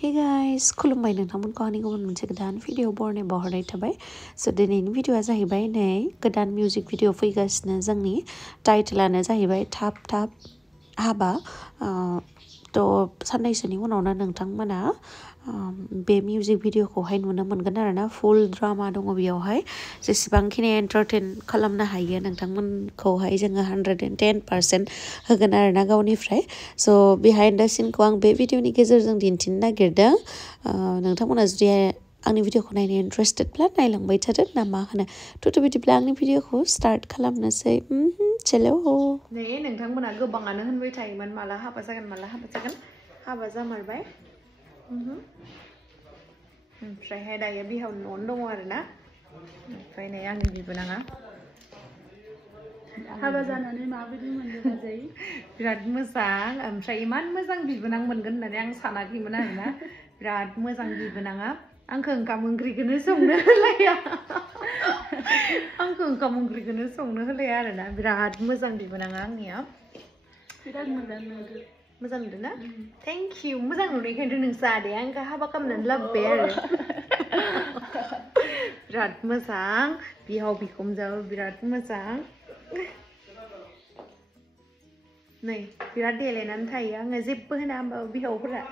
Hey guys, खुलुमबाय नोंथांमोनखौ आंनि गुबुन मोनसे गोदान भिडिअ बरनाय बावहरनाय थाबाय। स' दिनैनि भिडिअआ जाहैबाय नै गोदान मिउजिक भिडिअ फैगासिनो जोंनि टाइटेलानो जाहैबाय थाब थाब हाबा। थ' साननैसोनि उनावनो नोंथांमोना बे मिउजिक भिडिअखौहाय नुनो मोनगोन आरोना फुल ड्रामा दङ बेयावहाय जेसेबांखिनि एन्टारटेन खालामनो हायो नोंथांमोनखौहाय जोङो 110% होगोन आरोना गावनिफ्राय। स' बिहाइन्ड द सिनखौ आं बे भिडिअनि गेजेरजों दिन्थिनो नागिरदों। नोंथांमोना जुदि आंनि भिडिअखौ नायनो इन्टारेस्टेडब्ला नायलांबाय थादो ना मा होनो। थ' बिदिब्ला आंनि भिडिअखौ स्टार्ट खालामनोसै। चलो नै नोंथांमोना गोबाङानो होनबाय थायोमोन माला हाबा जागोन माला हाबा जागोन। हाबा जामारबाय। ओमफ्रायहाय दायो बिहाव न'आवनो दङ आरोना। ओमफ्राय नै आंनि बिबोनाङा हाबा जानानै माबायदि मोनदों बाजै? बिराद मोजां। ओमफ्राय इमान मोजां बिबोनां मोनगोन होननानै आं सानाखैमोन आरोना। बिराद मोजां बिबोनाङा आंखौ ओंखाम ओंख्रिखौनो संनो होलाया। आंखौ ओंखाम ओंख्रिखौनो संनो होलाया आरोना। बिराद मोजां बिबोनाङा आंनिया। बिराद मोजां नुदों। मोजां नुदों ना? Thank you. मोजां नुनायखायनोथ' नोंसा आदाया आंखौ हाबा खालामनानै लाबोबाय आरो। बिराद मोजां बिहाव बिखुनजोआबो बिराद मोजां। नै बिराद देलायनानै थायो आङो जेबो होना होमबाबो बिहावफोरा।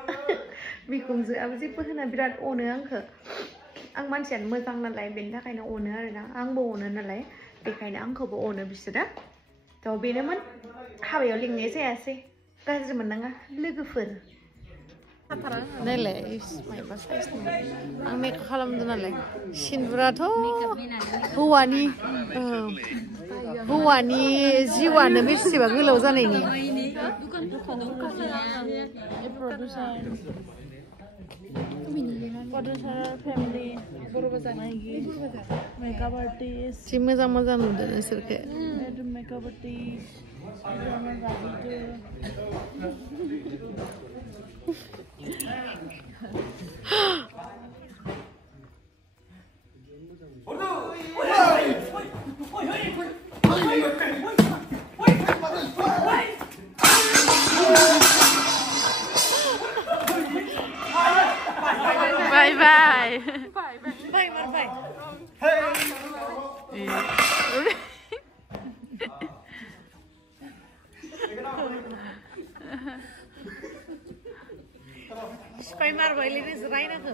बिखुनजोआबो जेबो होना बिराद अनो आंखौ। आं मानसियानो मोजां नालाय बेनि थाखायनो अनो आरोना। आंबो अनो नालाय बेखायनो आंखौबो अनो बिसोरो। थ' बेनोमोन हाबायाव लिंनाय जायासै। गाज्रि मोननाङा लोगोफोर। नायलाय मायबा साइसनि आं मेकआप खालामदों नालाय सिन्दुराथ' हौवानि जिउआनो बेसेबा गोलाव जानायनि। मेकआप आर्टिस्ट जि मोजां मोजां नुदों नोंसोरखौ। Make up artist Bye bye. Bye bye. Bye. Sipai marbai lini serai nak ke?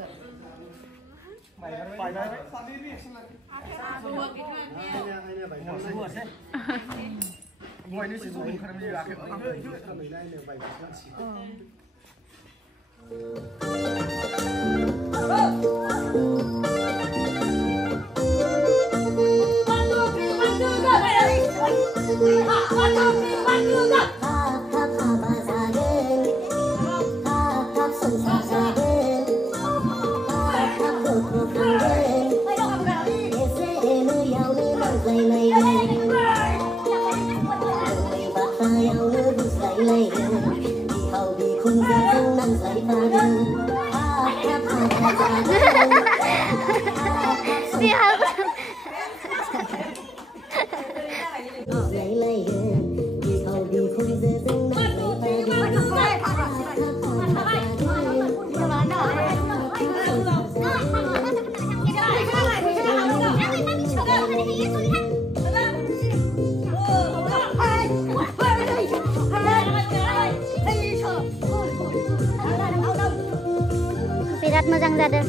Birat मोजां जादों।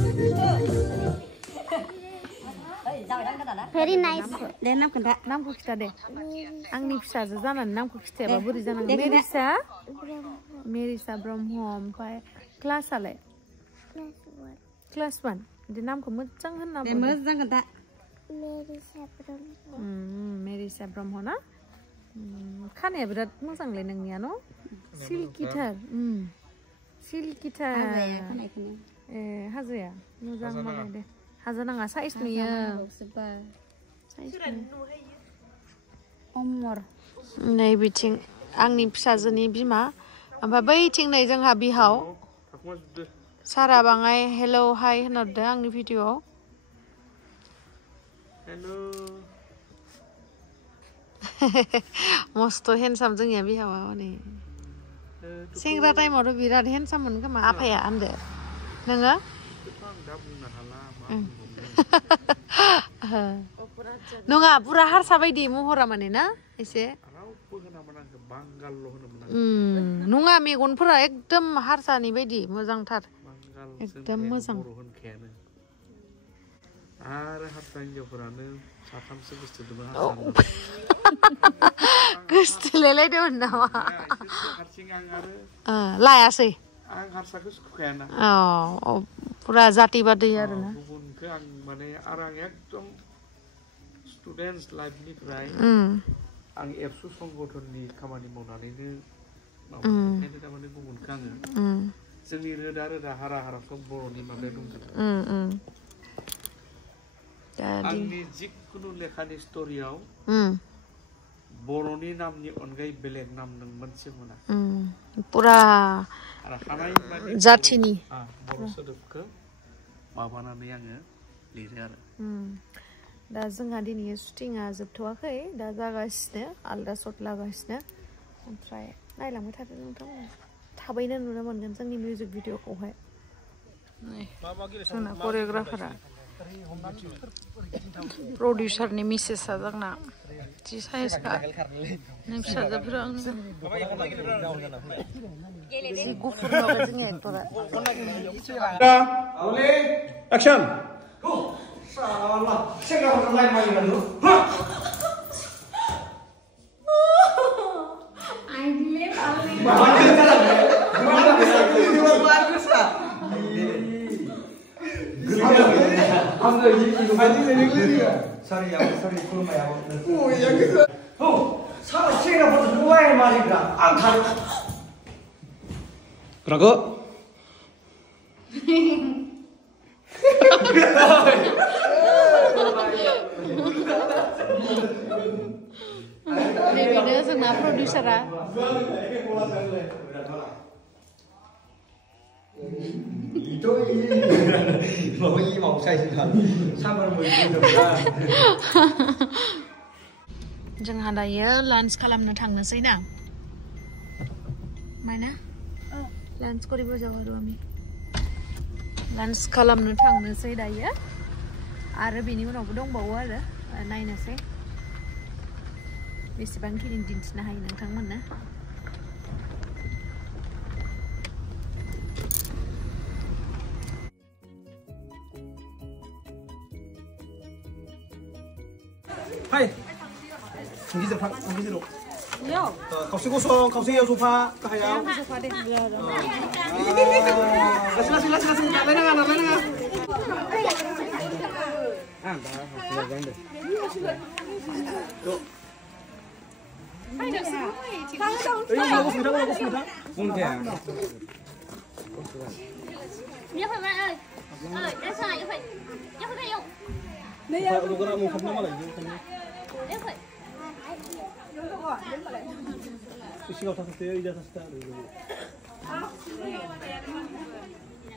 Very nice. दे नाम खोन्था। नामखौ खिथा दे। आंनि फिसाजो जानानै नामखौ खिथायाबा बोरै जानांगौ? मेरिसा ब्रह्म। ओमफ्राय क्लासालाय? क्लास 1। बिदि नामखौ मोजां होनना दे मोजां खोन्था। मेरिसा ब्रह्म ना? खानाया बिराद मोजांलै नोंनिया न'? सिल्किथार। सिल्किथार। हाजोया मोजां मालाय दे। हाजो नाङा साइज नुयो। अमर। नै बिथिं आंनि फिसाजोनि बिमा। ओमफ्राय बैथिं नै जोंहा बिहाव। सारा बाङाय हेलौ हाय होनहरदों आंनि भिडिअआव। मस्त हेन्डसाम जोंनिया बिहावा हनै सेंग्रा टाइमावथ' बिराद हेन्डसाम मोन खोमा आफाया होनदो नोङो नङा पुरा हारसा बायदि महरा माने ना एसे नङा मेगनफोरा एकदम हारसानि बायदि मोजांथार एकदम मोजां आरो हारसा हिन्जावफोरानो साथामसो गोसथोदोंमोन गोसथोलायलायदोंमोन नामा हारसिं आं आरो लायासै आं हारसाखौ सुखुखायाना पुरा जाति बादै आरो ना गुबुनखौ आं माने आरो आं एकदम स्टुडेन्टस लाइफनिफ्राय आं एबसु संगठननि खामानि मावनानैनो माबानिखायनो थारमाने गुबुनखौ आङो जोंनि रोदा रोदा हारा हारा सब बर'नि माबायाव दंजोबो आंनि जिखुनु लेखानि स्ट'रियाव बर'नि नामनि अनगायै बेलेग नाम नों मोनसे मोना पुरा आरो हानाय जाथिनि बर' सोदोबखौ माबानानै आङो लिरो आरो दा जोंहा दिनै शुटिंआ जोबथ'वाखै दा जागासिनो आलदा शट लागासिनो ओमफ्राय नायलांबाय थादो नोंथांमोना थाबैनो नुनो मोनगोन जोंनि मिउजिक भिडिअखौहाय जोंना करिय'ग्राफारा प्रडिउसारनि मिसेसआ जोंना जि साइजखा नों फिसाजोफोरा आंनो जि गुफुर नङा जोंनि एक्टरा एक्सन 그러고 बेनो जोंना प्रडिउसारा जोंहा दायो लान्च खालामनो थांनोसै ना मायना लान्च करिबो जाऊ आरो आमी लान्च खालामनो थांनोसै दायो आरो बेनि उनावबो दंबावो आरो नायनोसै बेसेबांखिनि दिन्थिनो हायो नोंथांमोननो 하이 공기들 공기들로 가우스 고송 가우스 요 소파 가야 sofa deh 라스 나레나가 Nhớ phải mai ơi. Đã xài nhớ phải dùng. Đây à. Nó có một không nó mà lại dùng không. Nhớ phải. 시간 탔을 때 이제 탔을 때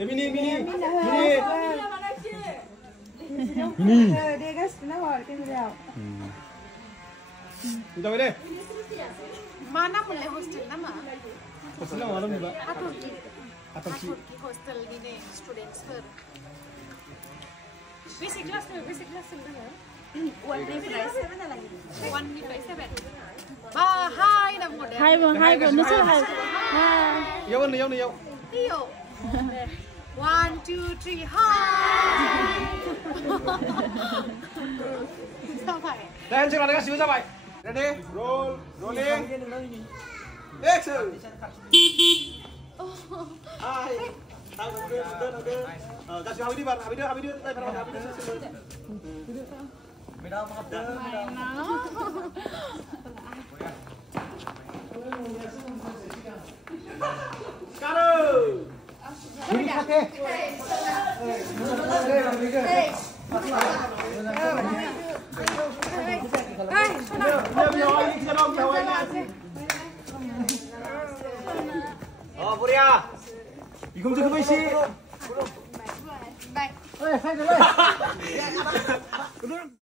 미니 udah beda mana boleh hostel nama hostelnya mana mbak atau hostel ini students basic class one day price 1 hai năm một hai vừa nó chưa hai yêu ơi yêu Iyo 1 2 3 hai sao phải đây em chưa làm cái xíu ra vậy ready rolling action hai tao đưa cái xíu đi bạn habis đưa đây phải habis đưa Beda apa kabar? Karo. Ini kate. Oh, Puria. Ikum cukup isi. Baik. Saya dulu.